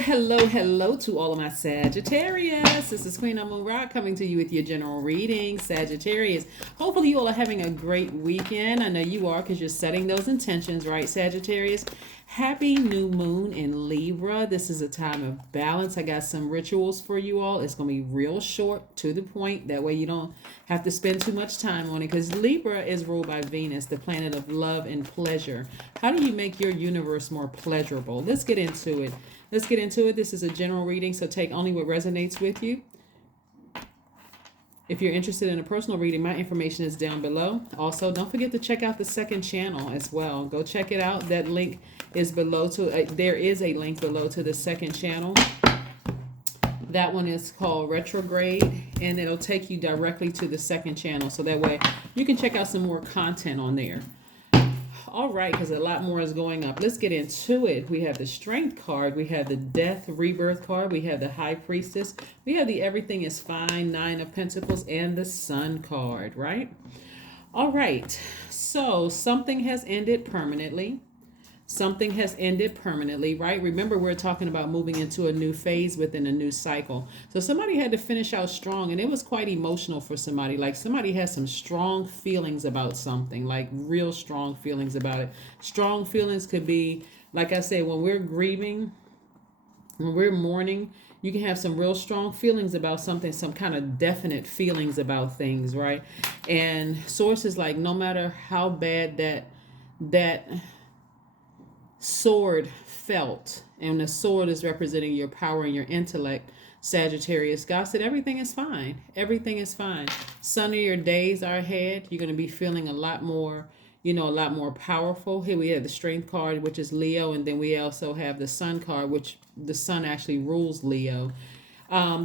Hello to all of my Sagittarius. This is Queen Amun Ra coming to you with your general reading, Sagittarius. Hopefully, you all are having a great weekend. I know you are because you're setting those intentions, right, Sagittarius? Happy new moon in Libra. This is a time of balance. I got some rituals for you all. It's going to be real short, to the point. That way, you don't have to spend too much time on it because Libra is ruled by Venus, the planet of love and pleasure. How do you make your universe more pleasurable? Let's get into it. This is a general reading, so take only what resonates with you. If you're interested in a personal reading, my information is down below. Also, don't forget to check out the second channel as well. Go check it out. That link is below. There is a link below to the second channel. That one is called Retrograde, and it'll take you directly to the second channel. So that way you can check out some more content on there. All right, because a lot more is going up. Let's get into it. We have the Strength card. We have the Death Rebirth card. We have the High Priestess. We have the Everything is Fine, Nine of Pentacles, and the Sun card, right? All right, so something has ended permanently. Something has ended permanently, right? Remember, we're talking about moving into a new phase within a new cycle. So somebody had to finish out strong, and it was quite emotional for somebody. Like somebody has some strong feelings about something, like real strong feelings about it. Strong feelings could be, like I said, when we're grieving, when we're mourning, you can have some real strong feelings about something, some kind of definite feelings about things, right? And sources like, no matter how bad that sword felt, and the sword is representing your power and your intellect, Sagittarius, God said everything is fine. Everything is fine. Sunnier days are ahead. You're going to be feeling a lot more, a lot more powerful. Here we have the Strength card, which is Leo, and then we also have the Sun card, which the Sun actually rules Leo.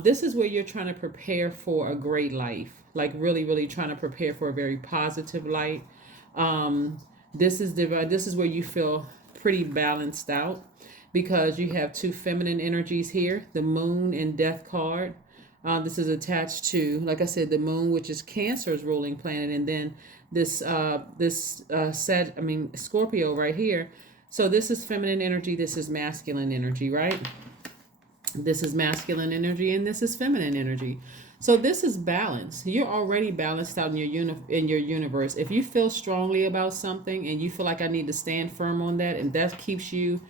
This is where you're trying to prepare for a great life, like really, really trying to prepare for a very positive life. This is where you feel pretty balanced out because you have two feminine energies here, the Moon and Death card. This is attached to, like I said, the Moon, which is Cancer's ruling planet, and then Scorpio right here. So this is feminine energy, this is masculine energy, right? This is masculine energy and this is feminine energy. So this is balance. You're already balanced out in your universe. If you feel strongly about something and you feel like I need to stand firm on that, and that keeps you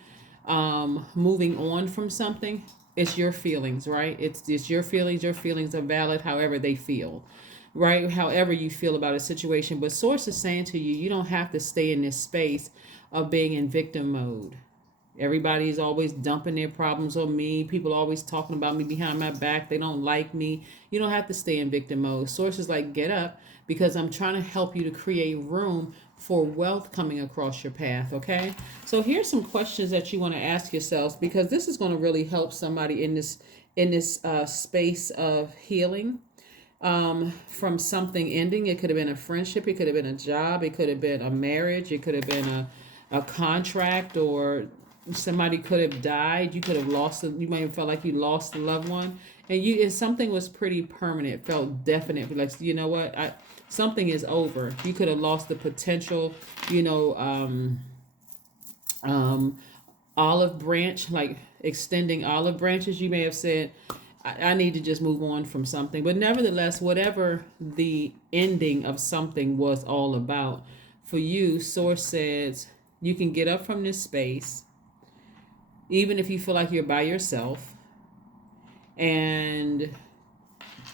moving on from something, it's your feelings, right? It's your feelings. Your feelings are valid however they feel, right? However you feel about a situation. But Source is saying to you, you don't have to stay in this space of being in victim mode. Everybody's always dumping their problems on me. People always talking about me behind my back. They don't like me. You don't have to stay in victim mode. Source is like, get up, because I'm trying to help you to create room for wealth coming across your path, okay? So here's some questions that you want to ask yourselves, because this is going to really help somebody in this space of healing from something ending. It could have been a friendship. It could have been a job. It could have been a marriage. It could have been a contract, or somebody could have died. You could have you might have felt like you lost a loved one, and something was pretty permanent, felt definite, like, you know what, something is over. You could have lost the potential, olive branch, like extending olive branches. You may have said, I need to just move on from something. But nevertheless, whatever the ending of something was all about, for you, Source says you can get up from this space, even if you feel like you're by yourself, and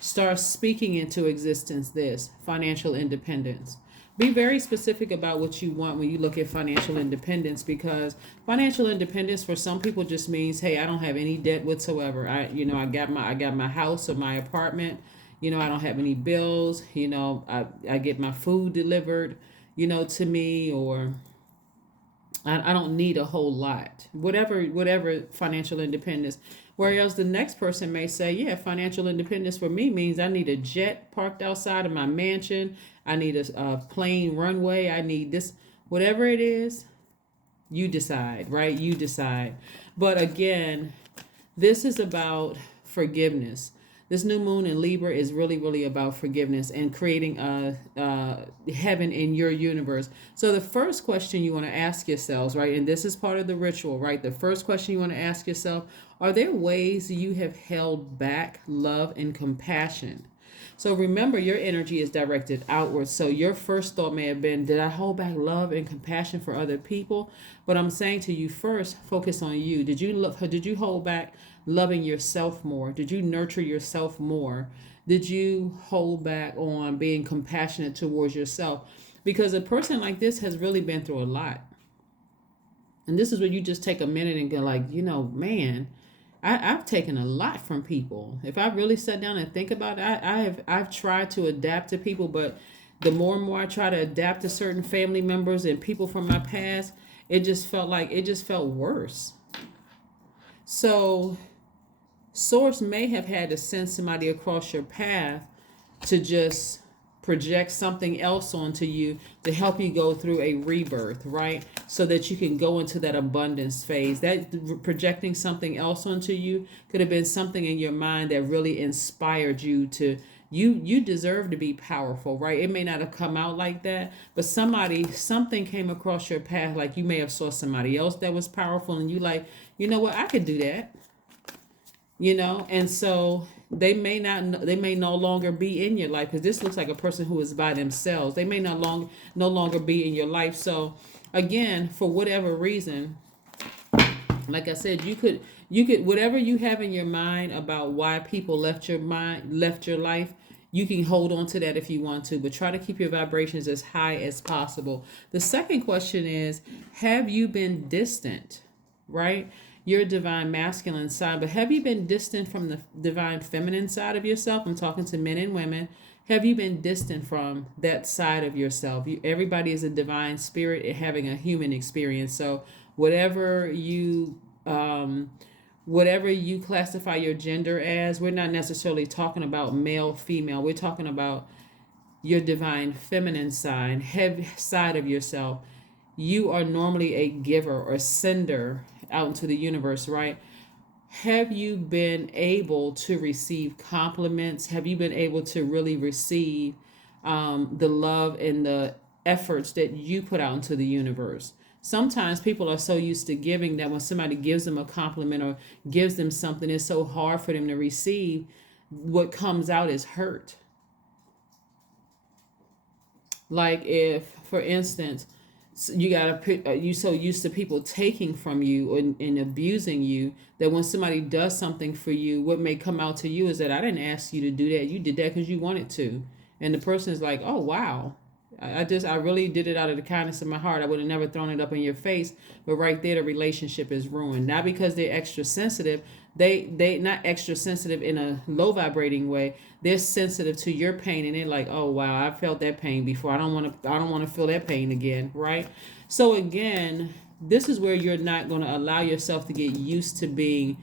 start speaking into existence this financial independence. Be very specific about what you want when you look at financial independence, because financial independence for some people just means, hey, I don't have any debt whatsoever. I got my house or my apartment. I don't have any bills. I get my food delivered, to me, or I don't need a whole lot. Whatever financial independence. Whereas the next person may say, yeah, financial independence for me means I need a jet parked outside of my mansion. I need a plane runway. I need this. Whatever it is, you decide, right? You decide. But again, this is about forgiveness. This new moon in Libra is really, really about forgiveness and creating heaven in your universe. So the first question you want to ask yourselves, right, and this is part of the ritual, right? The first question you want to ask yourself, are there ways you have held back love and compassion? So remember, your energy is directed outwards. So your first thought may have been, did I hold back love and compassion for other people? But I'm saying to you, first, focus on you. Did you love? Did you hold back loving yourself more? Did you nurture yourself more? Did you hold back on being compassionate towards yourself? Because a person like this has really been through a lot. And this is where you just take a minute and go like, man, I've taken a lot from people. If I really sat down and think about it, I've tried to adapt to people, but the more and more I try to adapt to certain family members and people from my past, it just felt worse. So Source may have had to send somebody across your path to just project something else onto you to help you go through a rebirth, right? So that you can go into that abundance phase. That projecting something else onto you could have been something in your mind that really inspired you to you deserve to be powerful, right? It may not have come out like that, but something came across your path, like you may have saw somebody else that was powerful and you like, you know what, I could do that. And so they may no longer be in your life, because this looks like a person who is by themselves. They may no longer be in your life. So again, for whatever reason, like I said, you could whatever you have in your mind about why people left your life, you can hold on to that if you want to, but try to keep your vibrations as high as possible. The second question is, have you been distant, right? Your divine masculine side, but have you been distant from the divine feminine side of yourself? I'm talking to men and women. Have you been distant from that side of yourself? Everybody is a divine spirit having a human experience. So whatever you classify your gender as, we're not necessarily talking about male, female. We're talking about your divine feminine side of yourself. You are normally a giver or sender out into the universe, right? Have you been able to receive compliments? Have you been able to really receive the love and the efforts that you put out into the universe? Sometimes people are so used to giving that when somebody gives them a compliment or gives them something, it's so hard for them to receive. What comes out is hurt. Like if, for instance, you so used to people taking from you and abusing you, that when somebody does something for you, what may come out to you is that I didn't ask you to do that. You did that because you wanted to. And the person is like, oh, wow. I really did it out of the kindness of my heart. I would have never thrown it up in your face. But right there, the relationship is ruined. Not because they're extra sensitive. They not extra sensitive in a low vibrating way. They're sensitive to your pain, and they're like, oh wow, I felt that pain before. I don't want to feel that pain again, right? So again, this is where you're not going to allow yourself to get used to being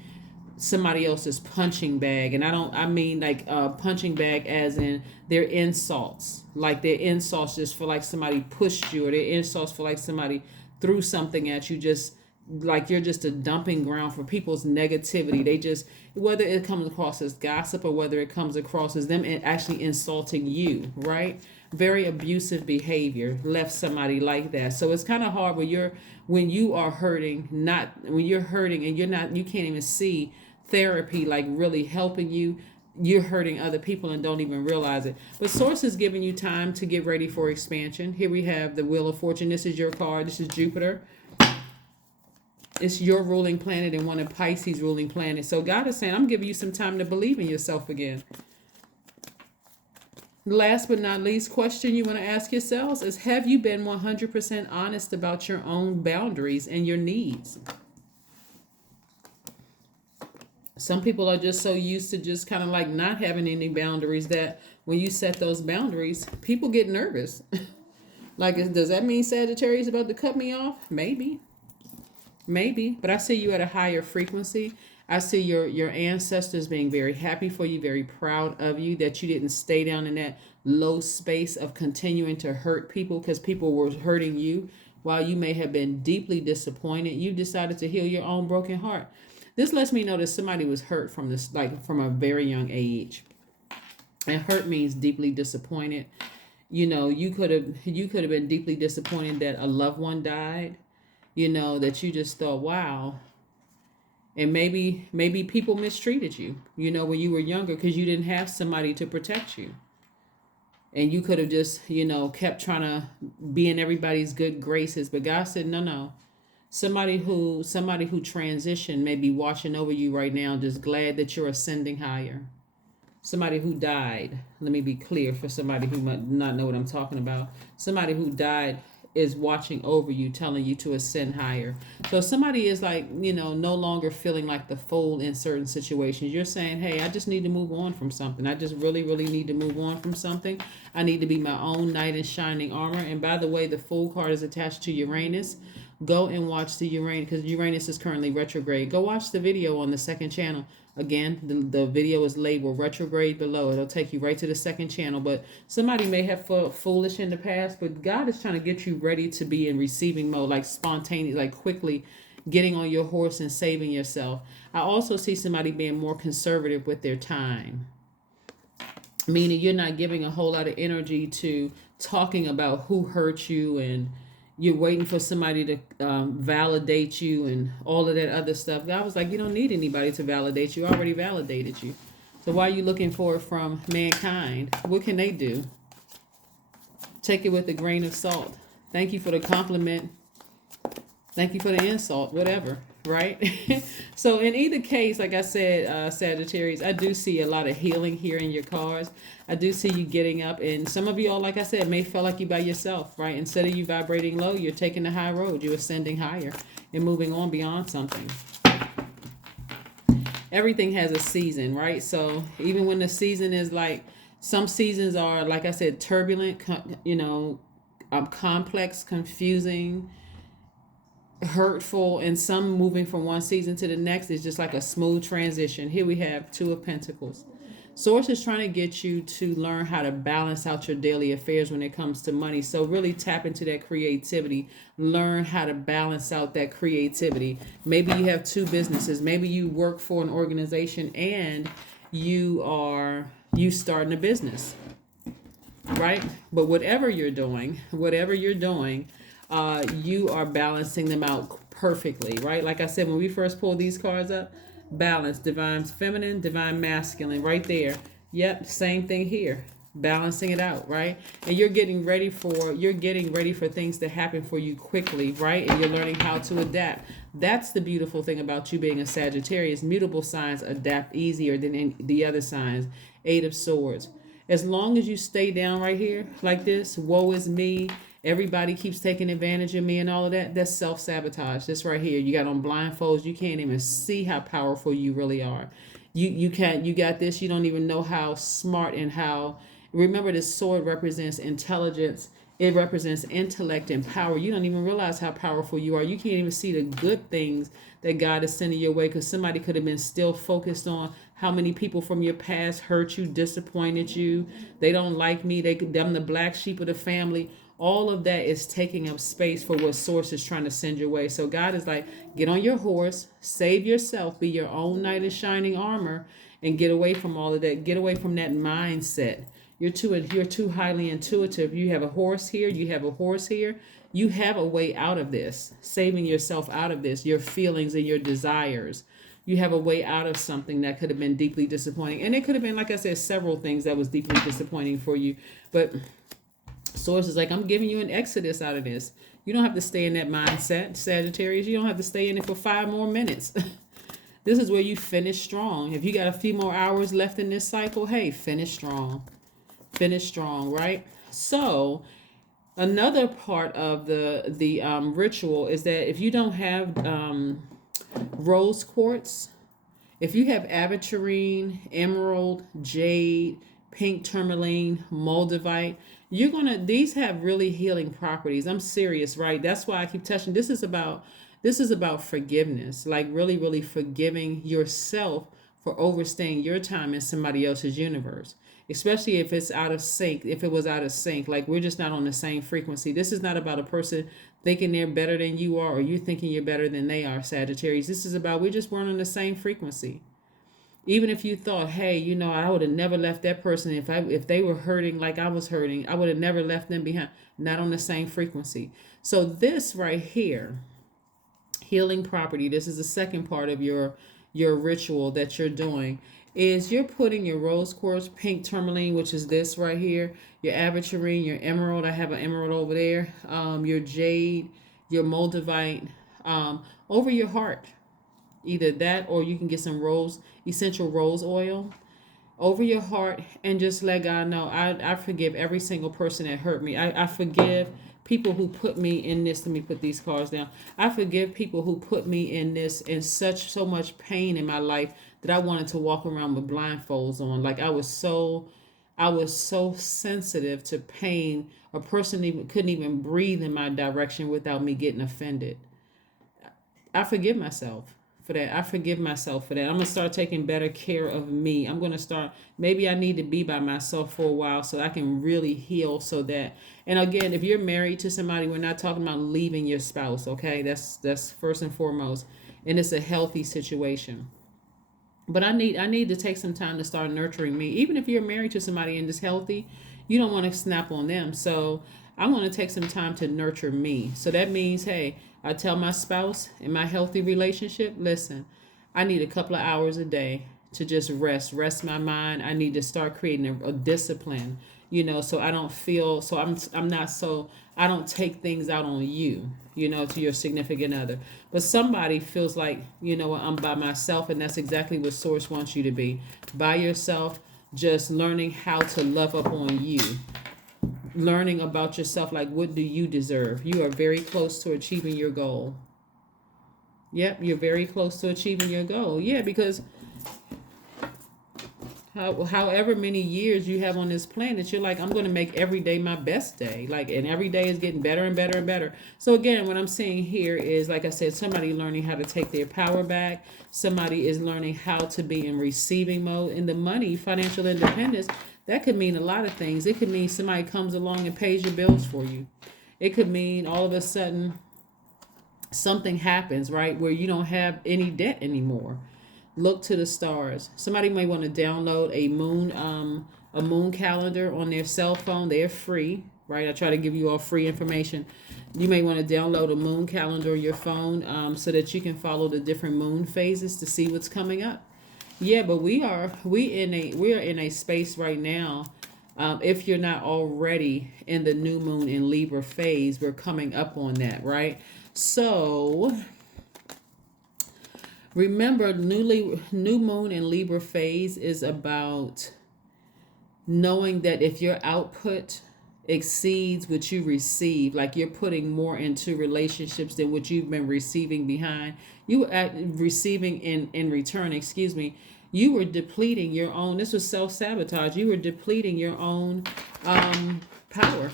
somebody else's punching bag. And I mean like punching bag as in their insults. Like their insults just for like somebody pushed you, or their insults for like somebody threw something at you, just like you're just a dumping ground for people's negativity. They just, whether it comes across as gossip or whether it comes across as them actually insulting you, right? Very abusive behavior left somebody like that. So it's kind of hard when you are hurting, not when you're hurting and you can't even see therapy like really helping you. You're hurting other people and don't even realize it. But Source is giving you time to get ready for expansion. Here we have the Wheel of Fortune. This is your card. This is Jupiter. It's your ruling planet and one of Pisces' ruling planet. So God is saying, I'm giving you some time to believe in yourself again. Last but not least question you want to ask yourselves is, have you been 100% honest about your own boundaries and your needs? Some people are just so used to just kind of like not having any boundaries that when you set those boundaries, people get nervous. Like, does that mean Sagittarius is about to cut me off? Maybe, but I see you at a higher frequency. I see your ancestors being very happy for you, very proud of you, that you didn't stay down in that low space of continuing to hurt people because people were hurting you. While you may have been deeply disappointed, you decided to heal your own broken heart. This lets me know that somebody was hurt from this, like from a very young age. And hurt means deeply disappointed. You could have been deeply disappointed that a loved one died. That you just thought, wow. And maybe people mistreated you, when you were younger, because you didn't have somebody to protect you. And you could have just, kept trying to be in everybody's good graces. But God said, no, no. Somebody who transitioned may be watching over you right now, just glad that you're ascending higher. Somebody who died, let me be clear for somebody who might not know what I'm talking about. Somebody who died is watching over you, telling you to ascend higher. So somebody is like, no longer feeling like the fool in certain situations. You're saying, hey, I just need to move on from something. I just really, really need to move on from something. I need to be my own knight in shining armor. And by the way, the Fool card is attached to Uranus. Go and watch the Uranus, because Uranus is currently retrograde. Go watch the video on the second channel. Again, the video is labeled retrograde below. It'll take you right to the second channel. But somebody may have felt foolish in the past, but God is trying to get you ready to be in receiving mode, like spontaneous, like quickly getting on your horse and saving yourself. I also see somebody being more conservative with their time, meaning you're not giving a whole lot of energy to talking about who hurt you, and you're waiting for somebody to validate you and all of that other stuff. God was like, you don't need anybody to validate you. I already validated you. So why are you looking for it from mankind? What can they do? Take it with a grain of salt. Thank you for the compliment. Thank you for the insult, whatever, right? So in either case, like I said, Sagittarius, I do see a lot of healing here in your cards. I do see you getting up, and some of you all, like I said, may feel like you by yourself, right? Instead of you vibrating low, you're taking the high road. You're ascending higher and moving on beyond something. Everything has a season, right? So even when the season is like, some seasons are, like I said, turbulent, complex, confusing, hurtful, and some moving from one season to the next is just like a smooth transition. Here we have Two of Pentacles. Source is trying to get you to learn how to balance out your daily affairs when it comes to money. So really tap into that creativity. Learn how to balance out that creativity. Maybe you have two businesses. Maybe you work for an organization and you starting a business, right? But whatever you're doing, you are balancing them out perfectly, right? Like I said, when we first pulled these cards up, balance, divine feminine, divine masculine, right there. Yep, same thing here. Balancing it out, right? And you're getting ready for things to happen for you quickly, right? And you're learning how to adapt. That's the beautiful thing about you being a Sagittarius. Mutable signs adapt easier than the other signs. Eight of Swords. As long as you stay down right here like this, woe is me, everybody keeps taking advantage of me and all of that, that's self-sabotage. This right here, you got on blindfolds, you can't even see how powerful you really are. You got this, you don't even know how smart and how, remember this sword represents intelligence, it represents intellect and power. You don't even realize how powerful you are. You can't even see the good things that God is sending your way, because somebody could have been still focused on how many people from your past hurt you, disappointed you. They don't like me. I'm the black sheep of the family. All of that is taking up space for what Source is trying to send your way. So God is like, get on your horse, save yourself, be your own knight in shining armor, and get away from all of that. Get away from that mindset. You're too highly intuitive. You have a horse here. You have a horse here. You have a way out of this, saving yourself out of this, your feelings and your desires. You have a way out of something that could have been deeply disappointing. And it could have been, like I said, several things that was deeply disappointing for you. But Source is like, I'm giving you an exodus out of this. You don't have to stay in that mindset, Sagittarius. You don't have to stay in it for 5 more minutes. This is where you finish strong. If you got a few more hours left in this cycle, hey, finish strong. Finish strong, right? So another part of the ritual is that if you don't have rose quartz, if you have aventurine, emerald, jade, pink tourmaline, moldavite, these have really healing properties. I'm serious, right? That's why I keep touching. This is about forgiveness, like really, really forgiving yourself for overstaying your time in somebody else's universe. especially if it's out of sync. If it was out of sync, like we're just not on the same frequency. This is not about a person thinking they're better than you are, or you thinking you're better than they are, Sagittarius. This is about we just weren't on the same frequency. Even if you thought, hey, I would have never left that person if they were hurting like I was hurting, I would have never left them behind. Not on the same frequency. So this right here, healing property, this is the second part of your ritual that you're doing, is you're putting your rose quartz, pink tourmaline, which is this right here, your aventurine, your emerald. I have an emerald over there. Your jade, your moldavite, over your heart. Either that, or you can get some essential rose oil over your heart, and just let God know, I forgive every single person that hurt me. I forgive people who put me in this. Let me put these cards down. I forgive people who put me in this, in so much pain in my life that I wanted to walk around with blindfolds on. Like I was so sensitive to pain. A person couldn't even breathe in my direction without me getting offended. I forgive myself for that. I forgive myself for that. I'm going to start taking better care of me. I'm going to start, maybe I need to be by myself for a while so I can really heal, so that, and again, if you're married to somebody, we're not talking about leaving your spouse, okay? That's first and foremost. And it's a healthy situation. But I need to take some time to start nurturing me. Even if you're married to somebody and it's healthy, you don't want to snap on them. So I want to take some time to nurture me. So that means, hey, I tell my spouse in my healthy relationship, listen, I need a couple of hours a day to just rest my mind. I need to start creating a discipline, so I don't feel, so I'm not so, I don't take things out on you, to your significant other. But somebody feels like, I'm by myself, and that's exactly what Source wants you to be. By yourself, just learning how to love up on you. Learning about yourself, like what do you deserve? You are very close to achieving your goal. Yep, you're very close to achieving your goal. Yeah, because however many years you have on this planet, you're like, I'm going to make every day my best day. Like, and every day is getting better and better and better. So again, what I'm seeing here is, like I said, somebody learning how to take their power back. Somebody is learning how to be in receiving mode. In the money, financial independence, that could mean a lot of things. It could mean somebody comes along and pays your bills for you. It could mean all of a sudden something happens, right, where you don't have any debt anymore. Look to the stars. Somebody may want to download a moon calendar on their cell phone. They're free, right? I try to give you all free information. You may want to download a moon calendar on your phone, so that you can follow the different moon phases to see what's coming up. Yeah, but we are in a space right now. If you're not already in the new moon in Libra phase, we're coming up on that, right? So remember, new moon in Libra phase is about knowing that if your output exceeds what you receive, like you're putting more into relationships than what you've been receiving receiving in return, you were depleting your own, this was self-sabotage, you were depleting your own power.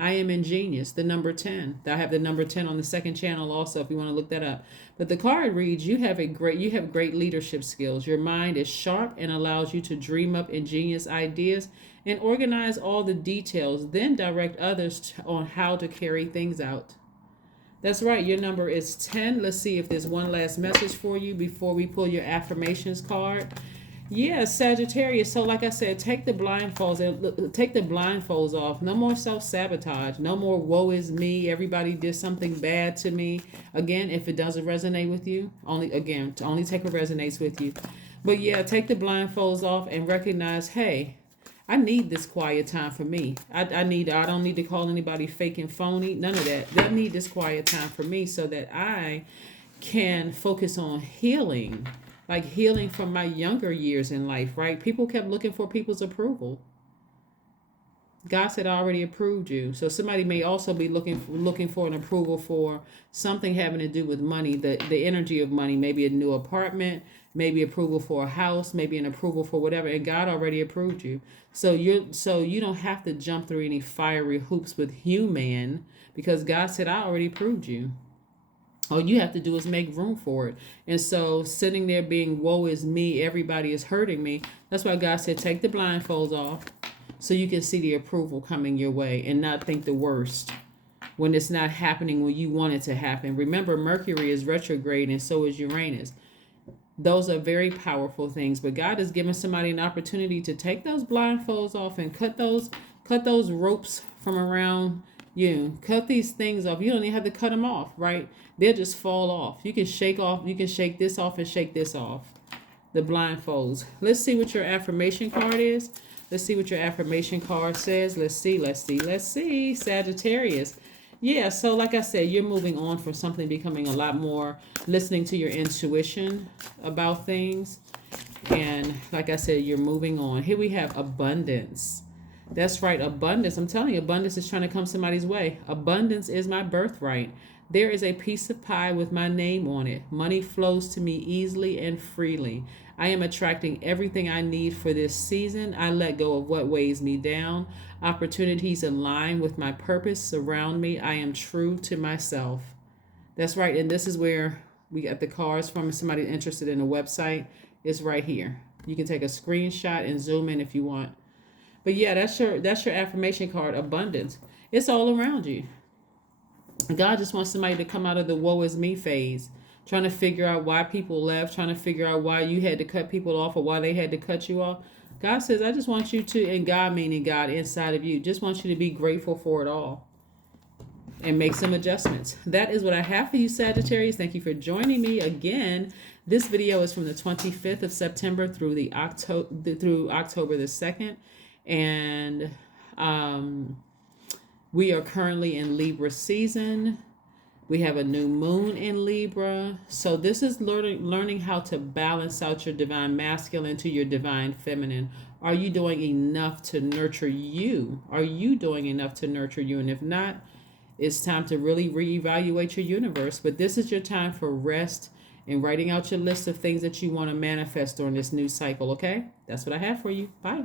I am ingenious, the number 10. I have the number 10 on the second channel also, if you want to look that up. But the card reads, you have great leadership skills. Your mind is sharp and allows you to dream up ingenious ideas and organize all the details, then direct others on how to carry things out. That's right, your number is 10. Let's see if there's one last message for you before we pull your affirmations card. Yeah, Sagittarius. So like I said, take the blindfolds off. No more self-sabotage. No more woe is me. Everybody did something bad to me. Again, if it doesn't resonate with you, only take what resonates with you. But yeah, take the blindfolds off and recognize, hey, I need this quiet time for me. I don't need to call anybody fake and phony. None of that. They need this quiet time for me so that I can focus on healing. Like healing from my younger years in life, right? People kept looking for people's approval. God said, I already approved you. So somebody may also be looking for an approval for something having to do with money, the energy of money, maybe a new apartment, maybe approval for a house, maybe an approval for whatever. And God already approved you. So you don't have to jump through any fiery hoops with human, because God said, I already approved you. All you have to do is make room for it. And so sitting there being, woe is me, everybody is hurting me. That's why God said, take the blindfolds off so you can see the approval coming your way and not think the worst when it's not happening when you want it to happen. Remember, Mercury is retrograde and so is Uranus. Those are very powerful things, but God has given somebody an opportunity to take those blindfolds off and cut those ropes from around you. Cut these things off. You don't even have to cut them off, right? They'll just fall off. You can shake this off and shake this off. The blindfolds. Let's see what your affirmation card is. Let's see what your affirmation card says. Let's see. Sagittarius. Yeah, so like I said, you're moving on from something becoming a lot more listening to your intuition about things. And like I said, you're moving on. Here we have abundance. That's right, abundance. I'm telling you, abundance is trying to come somebody's way. Abundance is my birthright. There is a piece of pie with my name on it. Money flows to me easily and freely. I am attracting everything I need for this season. I let go of what weighs me down. Opportunities align with my purpose surround me. I am true to myself. That's right. And this is where we got the cards from. If somebody interested in a website, it's right here. You can take a screenshot and zoom in if you want. But yeah, that's your affirmation card, abundance. It's all around you. God just wants somebody to come out of the woe is me phase, trying to figure out why people left, trying to figure out why you had to cut people off or why they had to cut you off. God says, I just want you to, and God meaning God inside of you, just want you to be grateful for it all and make some adjustments. That is what I have for you, Sagittarius. Thank you for joining me again. This video is from the 25th of September through October the 2nd. And we are currently in Libra season. We have a new moon in Libra. So this is learning how to balance out your divine masculine to your divine feminine. Are you doing enough to nurture you? Are you doing enough to nurture you? And if not, it's time to really reevaluate your universe. But this is your time for rest and writing out your list of things that you want to manifest during this new cycle, okay? That's what I have for you. Bye.